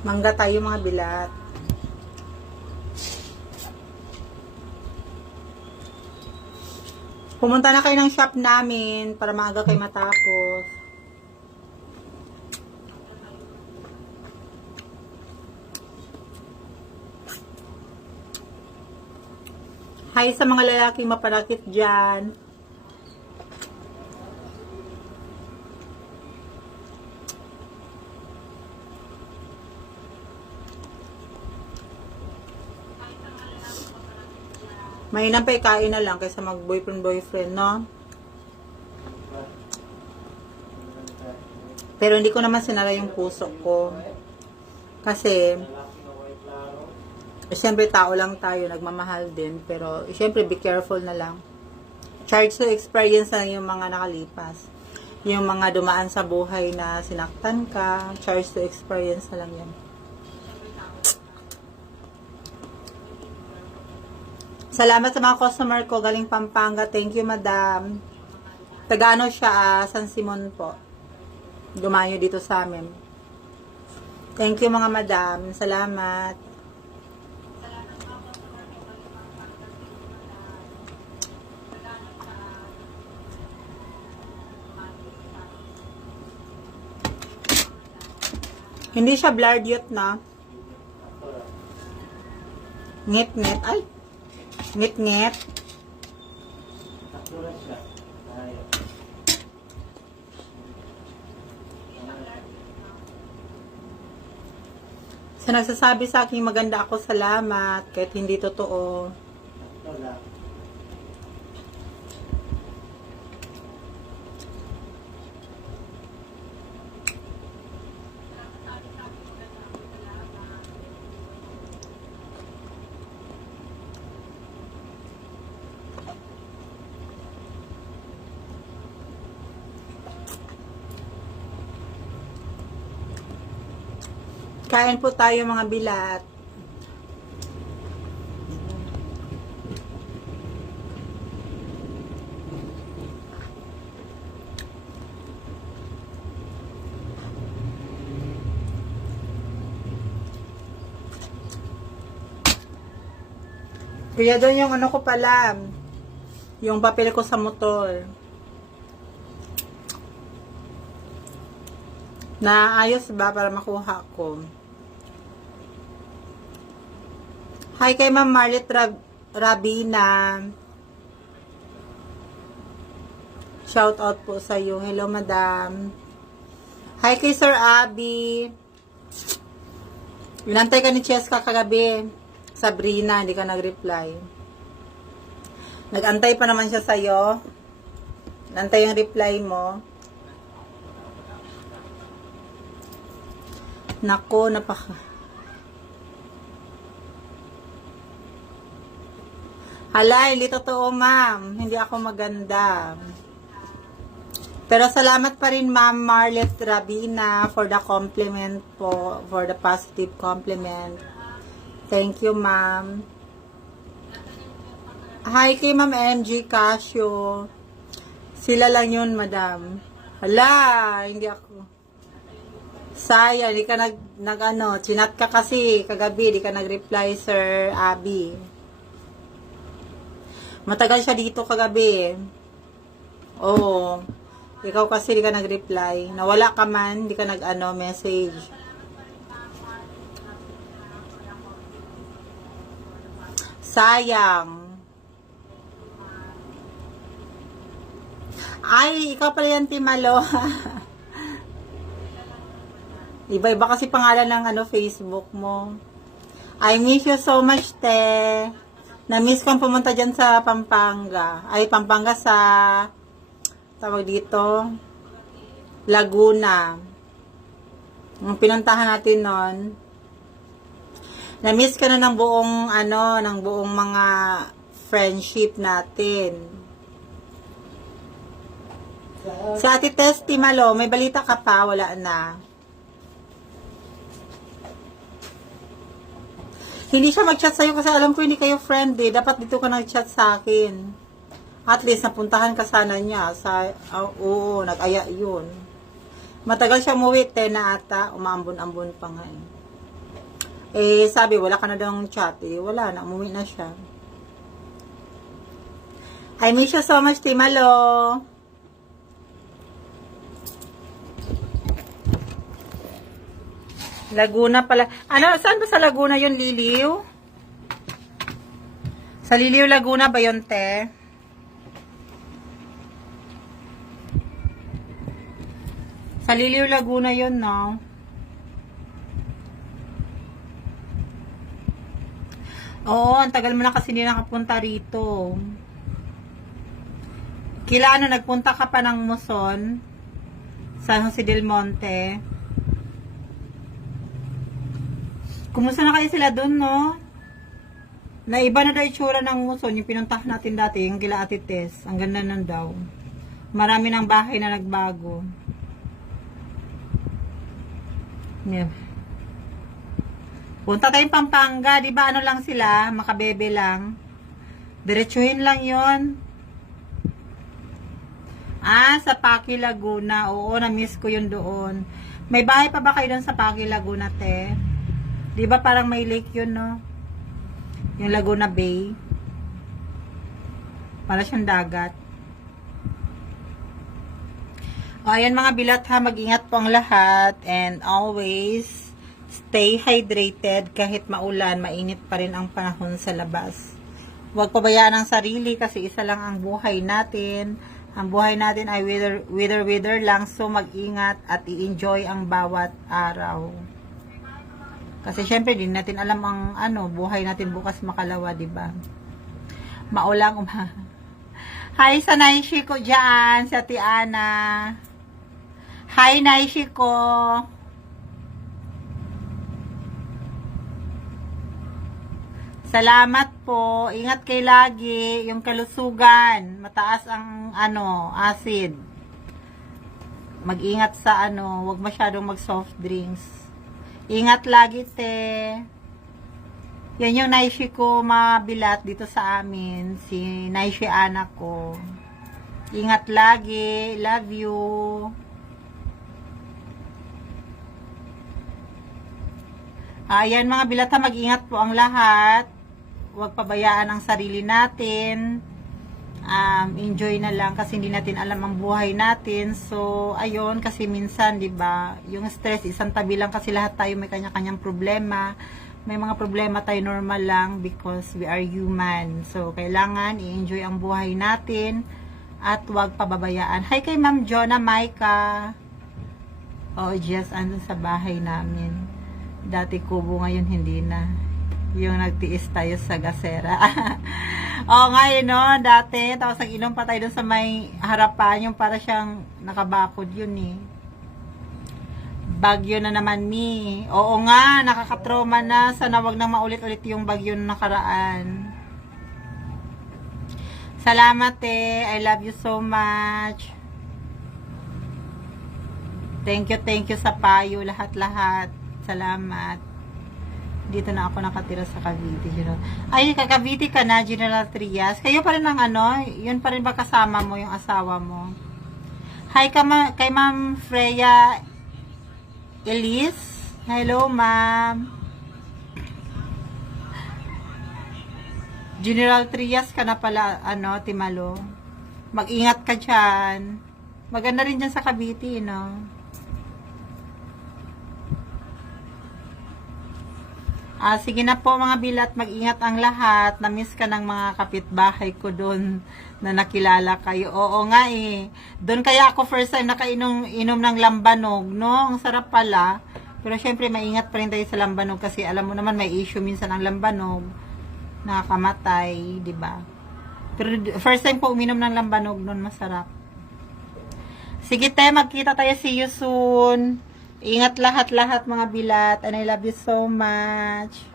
Mangga tayo mga bilat. Pumunta na kayo ng shop namin para maaga kayo matapos. Hi sa mga lalaking maparakit dyan. Mainam pa ikain na lang kaysa mag-boyfriend, no? Pero hindi ko naman sinara yung puso ko. Kasi, siyempre tao lang tayo, nagmamahal din. Pero, siyempre be careful na lang. Charge to experience na yung mga nakalipas. Yung mga dumaan sa buhay na sinaktan ka, charge to experience na lang yan. Salamat sa mga customer ko galing Pampanga. Thank you, madam. Taga-ano siya, San Simon po. Dumayo dito sa amin. Thank you, mga madam. Salamat. Hindi siya blurred yet na. Ngit-ngit. Ay! Ngit-ngit. Sa nagsasabi sa akin maganda ako, salamat. Kahit hindi totoo. Kain po tayo mga bilat. Kaya doon yung ano ko pala, yung papel ko sa motor. Naayos ba para makuha ko? Hi kay Ma'am Marlet Rabina. Shout out po sa iyo. Hello, madam. Hi kay Sir Abby. Inantay ka ni Cheska kagabi. Sabrina, hindi ka nag-reply. Nag-antay pa naman siya sa iyo. Nantay yung reply mo. Nako, napaka... Hala, hindi totoo, ma'am. Hindi ako maganda. Pero salamat pa rin, Ma'am Marlet Rabina, for the compliment po, for the positive compliment. Thank you, ma'am. Hi kay Ma'am MG Casio. Sila lang yun, madam. Hala, hindi ako. Sayang, di ka nag-ano, chinat ka kasi kagabi, di ka nag-reply, Sir Abby. Matagal siya dito kagabi. Oo. Ikaw kasi di ka nag-reply. Nawala ka man, di ka nag-ano, message. Sayang. Ay, ikaw pala yan, Timalo. Iba-iba kasi pangalan ng ano, Facebook mo. I miss you so much, te. Na-miss kong pumunta dyan sa Pampanga. Ay, Pampanga sa, tawag dito, Laguna. Ang pinuntahan natin nun. Na-miss ka na ng buong, ano, ng buong mga friendship natin. Sa Ate Testy Malo, may balita ka pa? Wala na. Hindi siya mag-chat sa'yo kasi alam ko hindi kayo friend eh. Dapat dito ka nag-chat sa akin. At least napuntahan ka sana niya. Oo, nag-aya yun. Matagal siya umuwi, 10 na ata. Umaambon-ambon pa nga eh. Eh, sabi, wala ka na daw chat. Eh, wala na. Umuwi na siya. I miss you so much, Timalo. Laguna pala. Ano, saan ba sa Laguna yun, Liliw? Sa Liliw, Laguna ba yun, te? Sa Liliw, Laguna yun, no? Oo, ang tagal mo na kasi hindi nakapunta rito. Kila ano, nagpunta ka pa ng Muson? San Jose del Monte? Kumusta na kayo sila dun, no? Naiba na daw itsura ng Muson, yung pinuntahan natin dati, yung kila Ate Tess. Ang ganda nun daw. Marami ng bahay na nagbago. Yeah. Punta tayong Pampanga, di ba ano lang sila, makabebe lang. Diretsuhin lang yon. Ah, sa Paki, Laguna. Oo, na-miss ko yun doon. May bahay pa ba kayo doon sa Paki, Laguna, te? Di ba parang may lake yun, no? Yung Laguna Bay. Para siyang dagat. O, ayan mga bilat ha, mag-ingat po ang lahat. And always, stay hydrated kahit maulan, mainit pa rin ang panahon sa labas. Huwag pabayaan ang sarili kasi isa lang ang buhay natin. Ang buhay natin ay wither lang, so mag-ingat at i-enjoy ang bawat araw. Kasi syempre din natin alam ang buhay natin bukas makalawa, di ba? Maulang Hi sa Naishi ko dyan, sa Tiana. Hi Naishi ko. Salamat po. Ingat kayo lagi. Yung kalusugan. Mataas ang acid. Mag-ingat sa huwag masyadong mag-soft drinks. Ingat lagi, te. Yan yung Naishi ko mabilat dito sa amin. Si Naishi anak ko. Ingat lagi. Love you. Ayan mga bilat ha, mag-ingat po ang lahat. Huwag pabayaan ang sarili natin. Enjoy na lang kasi hindi natin alam ang buhay natin. So, ayun, kasi minsan, 'di ba, yung stress isang tabi lang kasi lahat tayo may kanya-kanyang problema. May mga problema tayo normal lang because we are human. So, kailangan i-enjoy ang buhay natin at huwag pababayaan. Hi kay Ma'am Jonah Maika. Oh, just andun sa bahay namin. Dati kubo, ngayon hindi na. Yung nagtiis tayo sa gasera. Ngayon, no? Dati, tapos nag-inom pa tayo dun sa may harapan, yung para siyang nakabakod yun, eh. Bagyo na naman, mi. Oo nga, nakakatroma na. Sana wag nang maulit-ulit yung bagyo na nakaraan. Salamat, eh. I love you so much. Thank you sa payo, lahat-lahat. Salamat. Dito na ako nakatira sa Cavite. Ay, Cavite ka na, General Trias. Kayo pa rin ang yun pa rin ba kasama mo, yung asawa mo? Hi kay Ma'am Freya Elise. Hello, ma'am. General Trias ka na pala, Timalo. Mag-ingat ka dyan. Maganda rin dyan sa Cavite, no? Sige na po mga bilat, mag-ingat ang lahat. Na-miss ka ng mga kapitbahay ko doon na nakilala kayo. Oo nga eh. Doon kaya ako first time inom ng lambanog, no? Ang sarap pala. Pero syempre maingat pa rin tayo sa lambanog kasi alam mo naman may issue minsan ang lambanog. Nakakamatay, di ba? Pero first time ko uminom ng lambanog noon, masarap. Sige te, magkita tayo. See you soon. Ingat lahat-lahat mga bilat. And I love you so much.